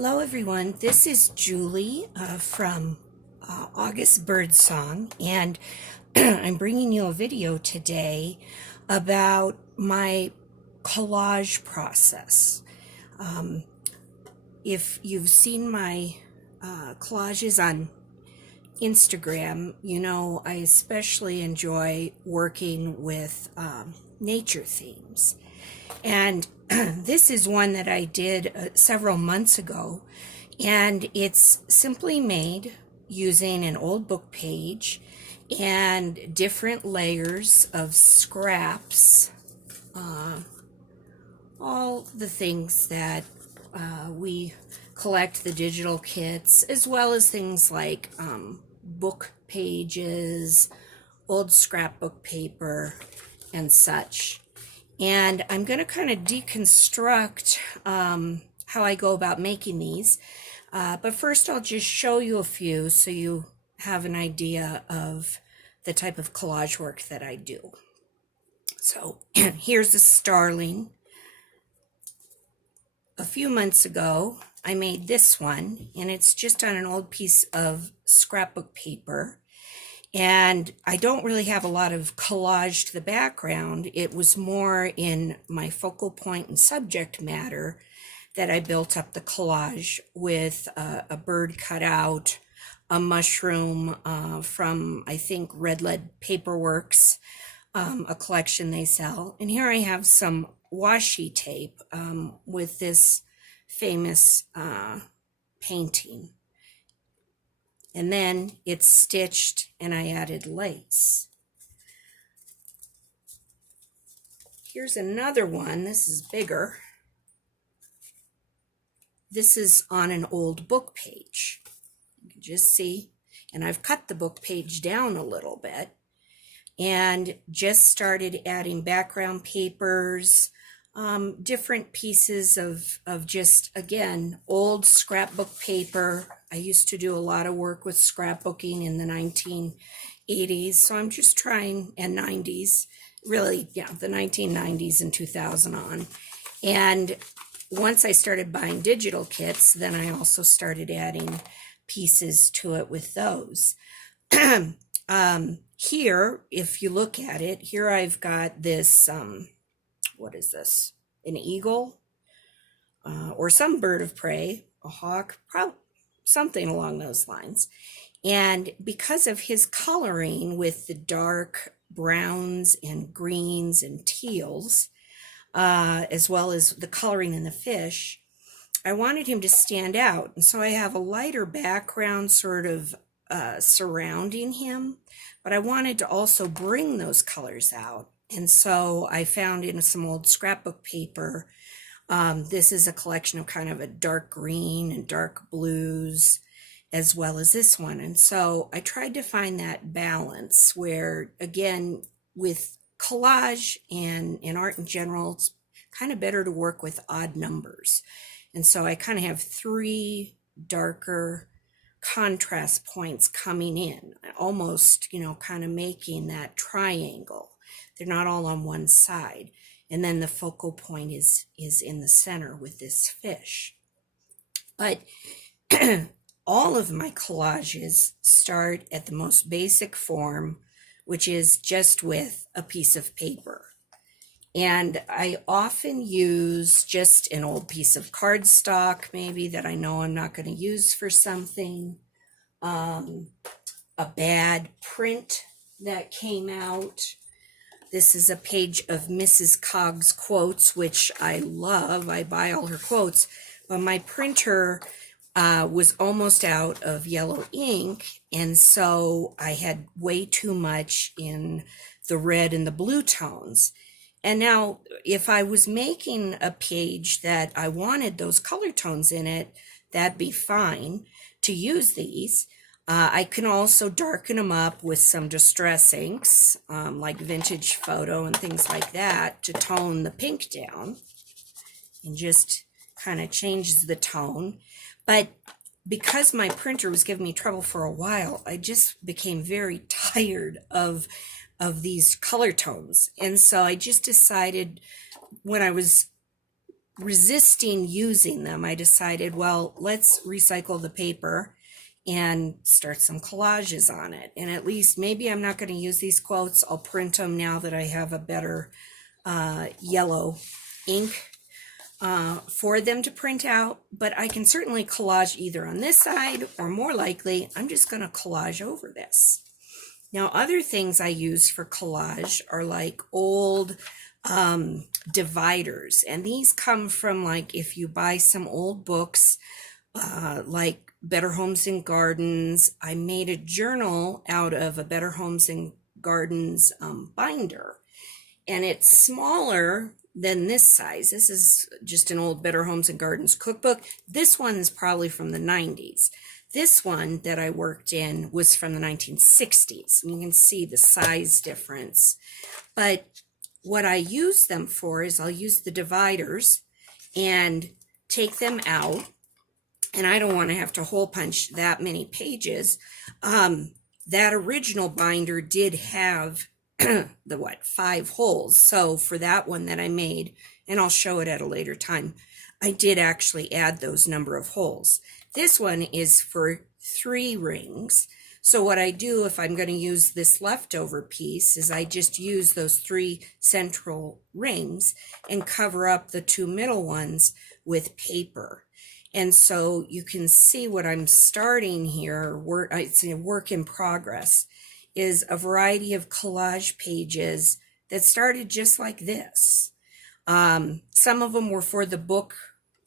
Hello everyone, this is Julie from August Birdsong, and I'm bringing you a video today about my collage process. If you've seen my collages on Instagram, you know I especially enjoy working with nature themes. And this is one that I did several months ago, and it's simply made using an old book page and different layers of scraps, all the things that we collect, the digital kits, as well as things like book pages, old scrapbook paper, and such. And I'm going to kind of deconstruct how I go about making these. But first I'll just show you a few so you have an idea of the type of collage work that I do. So here's a starling. A few months ago I made this one, and it's just on an old piece of scrapbook paper. And I don't really have a lot of collage to the background. It was more in my focal point and subject matter that I built up the collage with a bird cut out, a mushroom from, I think, Red Lead Paperworks, a collection they sell. And here I have some washi tape with this famous painting. And then it's stitched and I added lace. Here's another one. This is bigger. This is on an old book page. You can just see, and I've cut the book page down a little bit and just started adding background papers, different pieces of just, again, old scrapbook paper. I used to do a lot of work with scrapbooking in the 1980s, so I'm just trying, and 90s, really, yeah, the 1990s and 2000 on. And once I started buying digital kits, then I also started adding pieces to it with those. Here, if you look at it, here I've got this, what is this? An eagle or some bird of prey, a hawk, probably something along those lines. And because of his coloring with the dark browns and greens and teals, as well as the coloring in the fish, I wanted him to stand out. And so I have a lighter background sort of surrounding him, but I wanted to also bring those colors out. And so I found in some old scrapbook paper, this is a collection of kind of a dark green and dark blues, as well as this one. And so I tried to find that balance where, again, with collage and in art in general, it's kind of better to work with odd numbers. And so I kind of have three darker contrast points coming in, almost, you know, kind of making that triangle. They're not all on one side. And then the focal point is in the center with this fish. But all of my collages start at the most basic form, which is just with a piece of paper. And I often use just an old piece of cardstock, maybe, that I know I'm not going to use for something, a bad print that came out. This is a page of Mrs. Coggs quotes, which I love. I buy all her quotes, but my printer was almost out of yellow ink, and so I had way too much in the red and the blue tones. And now, if I was making a page that I wanted those color tones in it, that'd be fine to use these. I can also darken them up with some distress inks, like Vintage Photo and things like that, to tone the pink down, and just kind of changes the tone. But because my printer was giving me trouble for a while, I just became very tired of these color tones. And so I just decided, when I was resisting using them, I decided, well, let's recycle the paper and start some collages on it. And at least maybe I'm not going to use these quotes. I'll print them now that I have a better yellow ink for them to print out, but I can certainly collage either on this side, or more likely, I'm just going to collage over this. Now, other things I use for collage are like old dividers, and these come from, like, if you buy some old books, like Better Homes and Gardens. I made a journal out of a Better Homes and Gardens binder, and it's smaller than this size. This is just an old Better Homes and Gardens cookbook. This one is probably from the 90s. This one that I worked in was from the 1960s. You can see the size difference. But what I use them for is I'll use the dividers and take them out. And I don't want to have to hole punch that many pages. That original binder did have the 5 holes. So for that one that I made, and I'll show it at a later time, I did actually add those number of holes. This one is for 3 rings. So what I do if I'm going to use this leftover piece is I just use those 3 central rings and cover up the 2 middle ones with paper. And so you can see what I'm starting here, it's a work in progress, is a variety of collage pages that started just like this. Some of them were for the book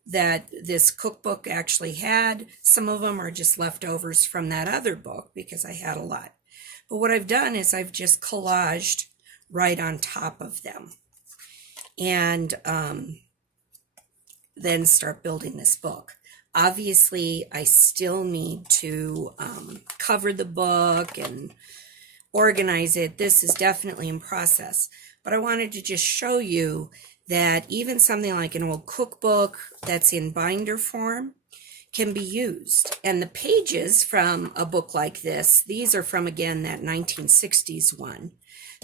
that this cookbook actually had. Some of them are just leftovers from that other book because I had a lot. But what I've done is I've just collaged right on top of them, and then start building this book. Obviously, I still need to cover the book and organize it. This is definitely in process, but I wanted to just show you that even something like an old cookbook that's in binder form can be used. And the pages from a book like this, these are from, again, that 1960s one.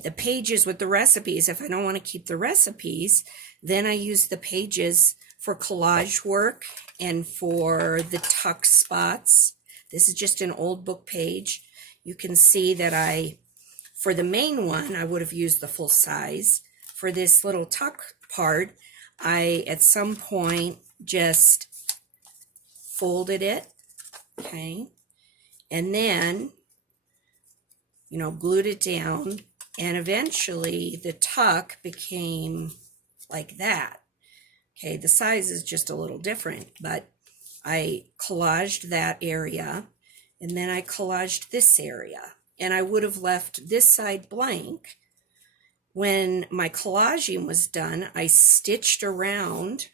The pages with the recipes, if I don't want to keep the recipes, then I use the pages for collage work and for the tuck spots. This is just an old book page. You can see that for the main one, I would have used the full size. For this little tuck part, I, at some point, just folded it, okay, and then, glued it down, and eventually the tuck became like that. Okay, the size is just a little different, but I collaged that area, and then I collaged this area, and I would have left this side blank. When my collaging was done, I stitched around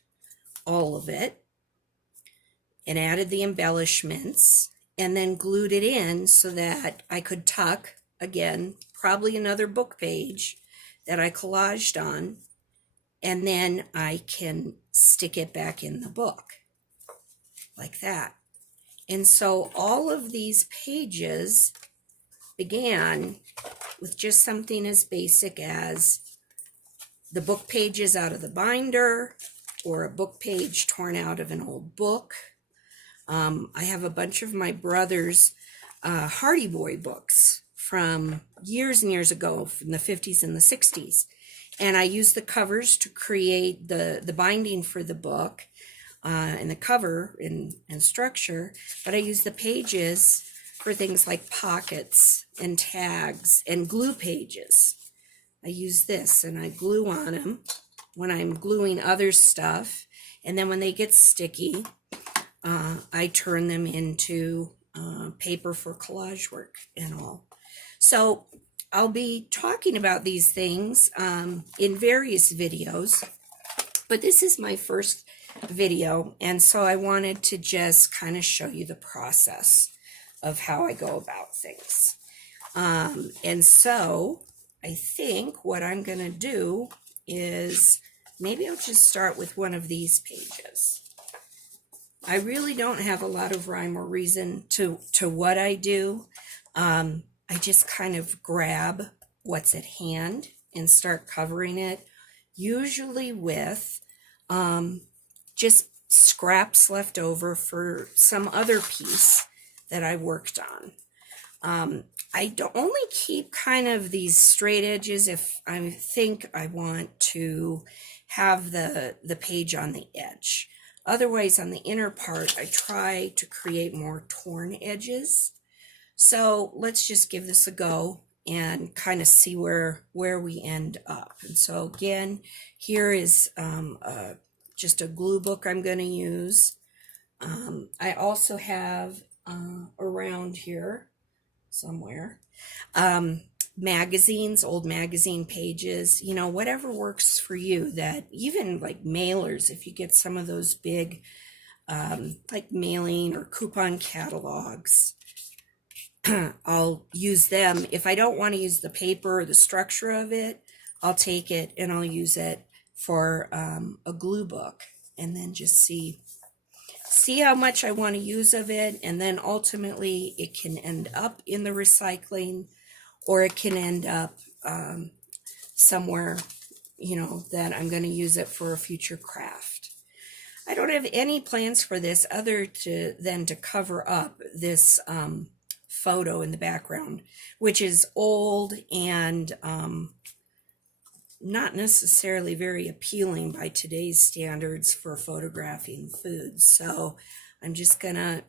all of it and added the embellishments and then glued it in so that I could tuck, again, probably another book page that I collaged on, and then I can stick it back in the book like that. And so all of these pages began with just something as basic as the book pages out of the binder, or a book page torn out of an old book. I have a bunch of my brother's Hardy Boy books from years and years ago, from the 50s and the 60s. And I used the covers to create the binding for the book and the cover and structure, but I used the pages for things like pockets and tags and glue pages. I use this and I glue on them when I'm gluing other stuff, and then when they get sticky, I turn them into paper for collage work and all. So I'll be talking about these things in various videos, but this is my first video, and so I wanted to just kind of show you the process of how I go about things. And so I think what I'm going to do is maybe I'll just start with one of these pages. I really don't have a lot of rhyme or reason to what I do. I just kind of grab what's at hand and start covering it, usually with just scraps left over for some other piece that I worked on. I don't only keep kind of these straight edges if I think I want to have the page on the edge. Otherwise, on the inner part, I try to create more torn edges. So let's just give this a go and kind of see where we end up. And so again, here is just a glue book I'm going to use. I also have around here somewhere magazines, old magazine pages, you know, whatever works for you. That even like mailers, if you get some of those big like mailing or coupon catalogs, I'll use them. If I don't want to use the paper or the structure of it, I'll take it and I'll use it for a glue book, and then just see how much I want to use of it, and then ultimately it can end up in the recycling, or it can end up somewhere, you know, that I'm going to use it for a future craft. I don't have any plans for this other than to cover up this photo in the background, which is old and not necessarily very appealing by today's standards for photographing food. So I'm just gonna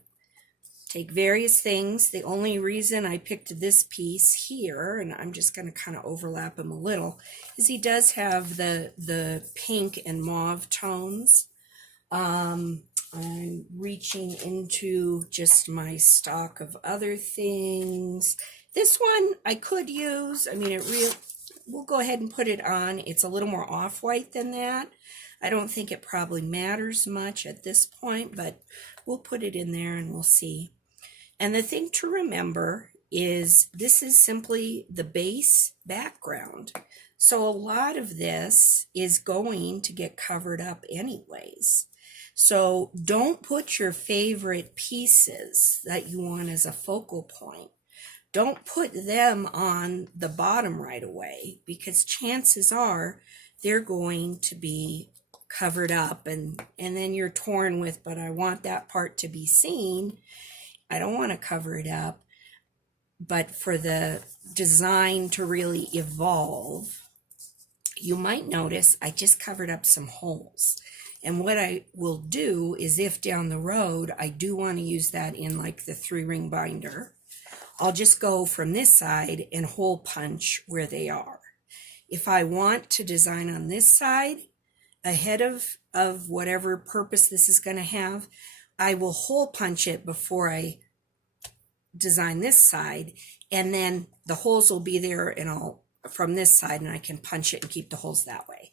take various things. The only reason I picked this piece here, and I'm just gonna kind of overlap him a little, is he does have the pink and mauve tones. I'm reaching into just my stock of other things. This one I could use. I mean, we'll go ahead and put it on. It's a little more off-white than that. I don't think it probably matters much at this point, but we'll put it in there and we'll see. And the thing to remember is this is simply the base background. So a lot of this is going to get covered up anyways. So don't put your favorite pieces that you want as a focal point. Don't put them on the bottom right away, because chances are they're going to be covered up, and then you're torn with, but I want that part to be seen. I don't want to cover it up. But for the design to really evolve, you might notice I just covered up some holes. And what I will do is, if down the road I do want to use that in like the 3-ring binder, I'll just go from this side and hole punch where they are. If I want to design on this side, ahead of whatever purpose this is going to have, I will hole punch it before I design this side, and then the holes will be there, and I'll from this side, and I can punch it and keep the holes that way.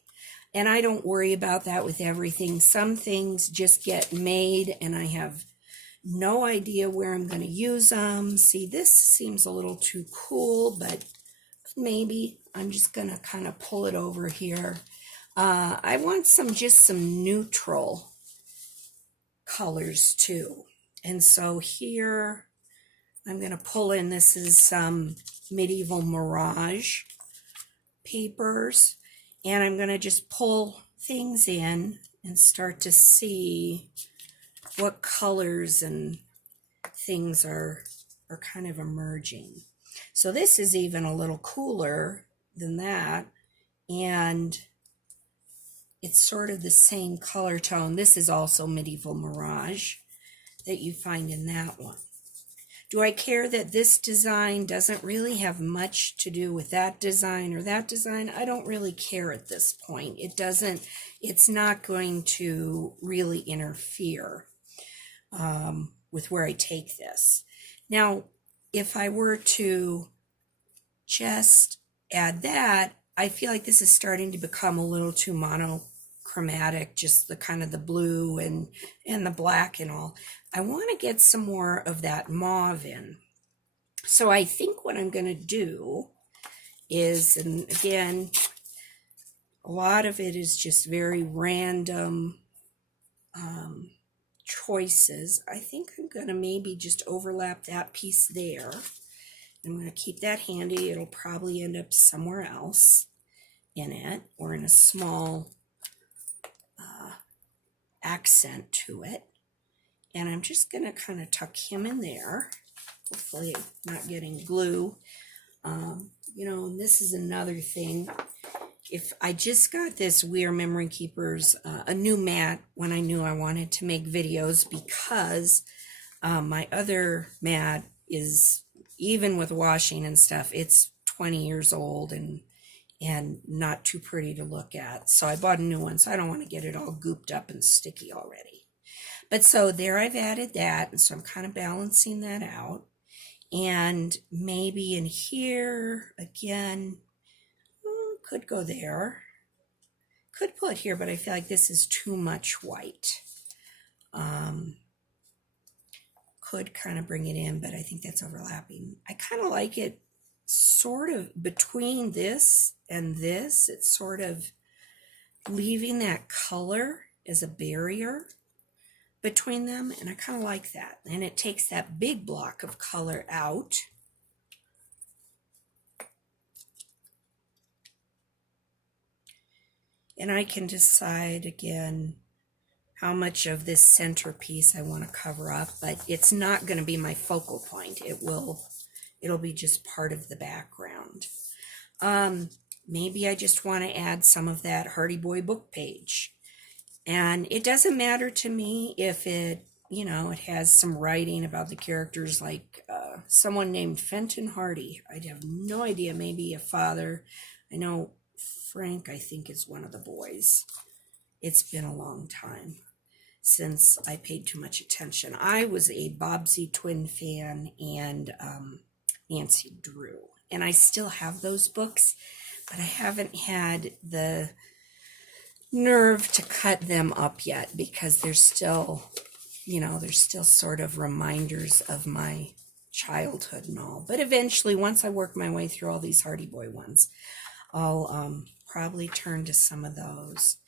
And I don't worry about that with everything. Some things just get made and I have no idea where I'm going to use them. See, this seems a little too cool, but maybe I'm just going to kind of pull it over here. I want just some neutral colors too. And so here I'm going to pull in, this is some Medieval Mirage papers, and I'm going to just pull things in and start to see what colors and things are kind of emerging. So this is even a little cooler than that, and it's sort of the same color tone. This is also Medieval Mirage that you find in that one. Do I care that this design doesn't really have much to do with that design or that design? I don't really care at this point. It's not going to really interfere with where I take this. Now, if I were to just add that, I feel like this is starting to become a little too monochromatic, just the kind of the blue and the black and all. I want to get some more of that mauve in. So I think what I'm going to do is, and again, a lot of it is just very random choices. I think I'm going to maybe just overlap that piece there. I'm going to keep that handy. It'll probably end up somewhere else in it, or in a small accent to it. And I'm just going to kind of tuck him in there. Hopefully not getting glue. You know, and this is another thing. If I just got this We Are Memory Keepers, a new mat when I knew I wanted to make videos, because my other mat is, even with washing and stuff, it's 20 years old and not too pretty to look at. So I bought a new one, so I don't want to get it all gooped up and sticky already. But so there I've added that, and so I'm kind of balancing that out. And maybe in here, again, could go there. Could put here, but I feel like this is too much white. Could kind of bring it in, but I think that's overlapping. I kind of like it sort of between this and this. It's sort of leaving that color as a barrier between them, and I kind of like that. And it takes that big block of color out. And I can decide again how much of this centerpiece I want to cover up, but it's not going to be my focal point. It'll be just part of the background. Maybe I just want to add some of that Hardy Boy book page. And it doesn't matter to me if it, you know, it has some writing about the characters, like someone named Fenton Hardy. I have no idea, maybe a father. I know Frank, I think, is one of the boys. It's been a long time since I paid too much attention. I was a Bobbsey Twin fan and Nancy Drew. And I still have those books, but I haven't had the nerve to cut them up yet, because they're still, you know, they're still sort of reminders of my childhood and all. But eventually, once I work my way through all these Hardy Boy ones, I'll probably turn to some of those.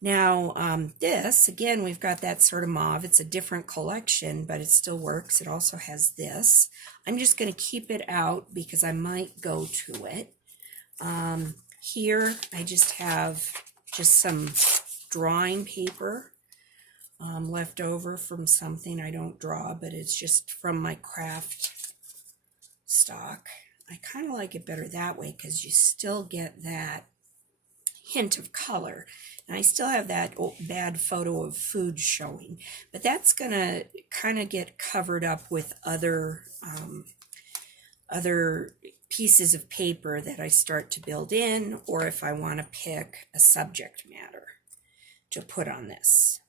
Now, this, again, we've got that sort of mauve. It's a different collection, but it still works. It also has this. I'm just going to keep it out because I might go to it. Here, I just have some drawing paper left over from something I don't draw, but it's just from my craft stock. I kind of like it better that way because you still get that hint of color. And I still have that bad photo of food showing, but that's going to kind of get covered up with other pieces of paper that I start to build in, or if I want to pick a subject matter to put on this.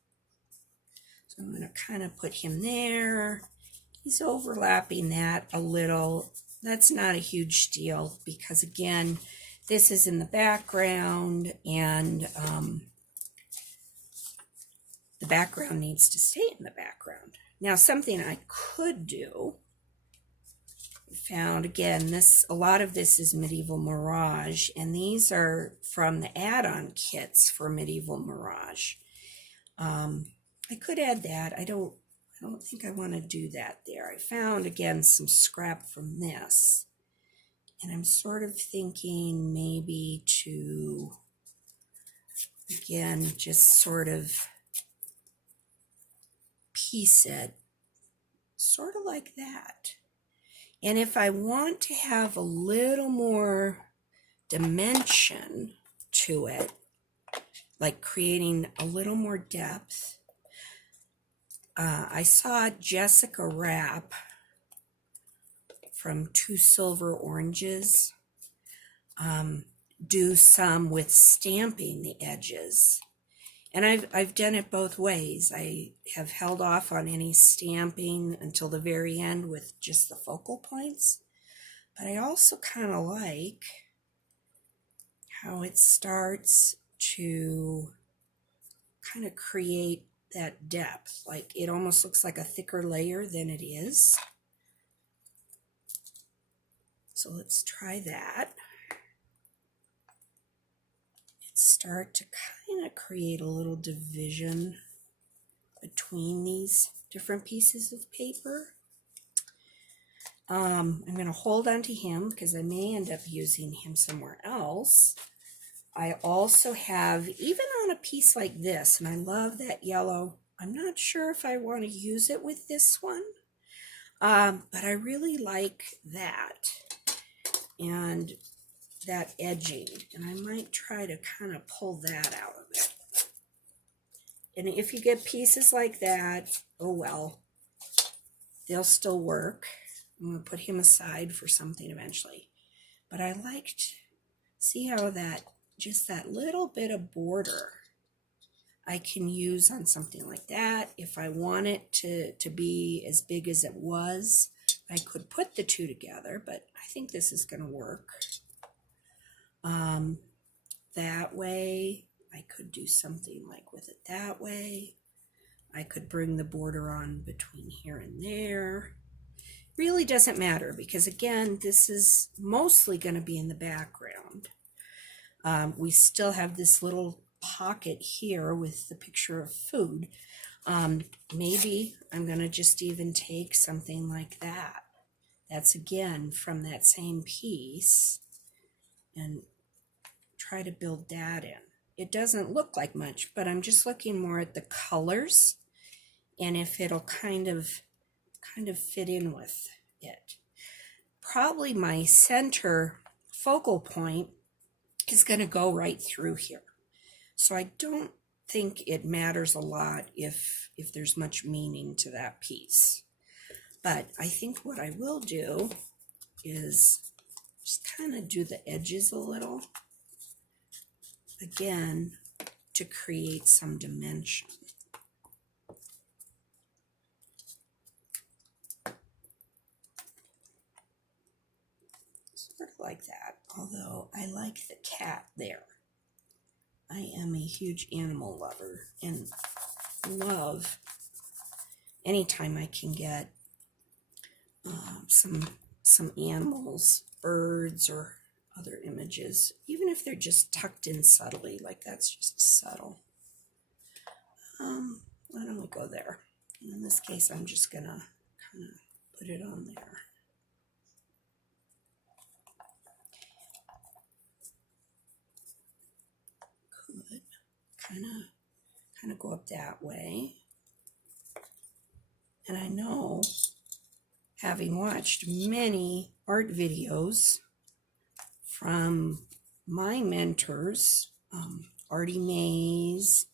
So I'm going to kind of put him there. He's overlapping that a little. That's not a huge deal because, again, this is in the background, and the background needs to stay in the background. Now, something I could do, found, again, a lot of this is Medieval Mirage, and these are from the add-on kits for Medieval Mirage. I could add that. I don't think I want to do that there. I found, again, some scrap from this. And I'm sort of thinking maybe to, again, just sort of piece it sort of like that. And if I want to have a little more dimension to it, like creating a little more depth, I saw Jessica Rapp from Two Silver Oranges do some with stamping the edges. And I've done it both ways. I have held off on any stamping until the very end with just the focal points. But I also kind of like how it starts to kind of create that depth. Like it almost looks like a thicker layer than it is. So let's try that. Start to kind of create a little division between these different pieces of paper. I'm going to hold on to him because I may end up using him somewhere else. I also have, even on a piece like this, and I love that yellow. I'm not sure if I want to use it with this one, but I really like that and that edging, and I might try to kind of pull that out of it. And if you get pieces like that, oh well, they'll still work. I'm going to put him aside for something eventually. But I liked, see how that, just that little bit of border I can use on something like that. If I want it to be as big as it was, I could put the two together, but I think this is going to work. That way, I could do something like with it that way. I could bring the border on between here and there. Really doesn't matter because, again, this is mostly going to be in the background. We still have this little pocket here with the picture of food. Maybe I'm going to just even take something like that. That's, again, from that same piece, and try to build that in. It doesn't look like much, but I'm just looking more at the colors and if it'll kind of fit in with it. Probably my center focal point is going to go right through here. So I don't think it matters a lot if there's much meaning to that piece. But I think what I will do is just kind of do the edges a little, again, to create some dimension. Sort of like that, although I like the cat there. I am a huge animal lover and love anytime I can get some animals, birds, or other images, even if they're just tucked in subtly, like that's just subtle. Why don't we go there? And in this case, I'm just gonna kind of put it on there. Could kind of go up that way. And I know, having watched many art videos from my mentors, Artie Mays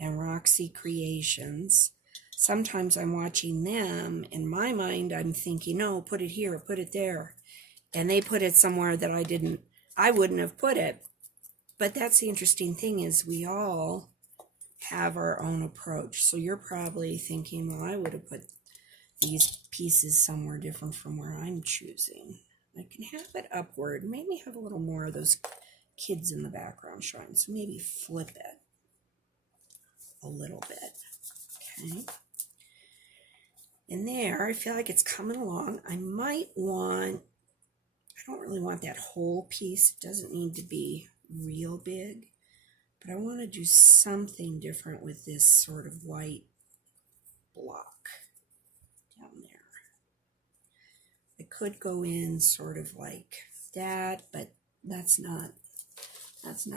and Roxy Creations, sometimes I'm watching them, in my mind I'm thinking, no, put it here, put it there, and they put it somewhere that I wouldn't have put it. But that's the interesting thing, is we all have our own approach. So you're probably thinking, well, I would have put these pieces somewhere different from where I'm choosing. I can have it upward, maybe have a little more of those kids in the background showing, so maybe flip it a little bit. Okay, and there, I feel like it's coming along. I don't really want that whole piece. It doesn't need to be real big, but I want to do something different with this sort of white block down there. I could go in sort of like that, but that's not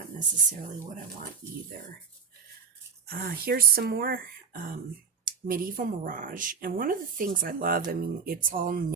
necessarily what I want either. Here's some more medieval mirage, and one of the things I love, I mean, it's all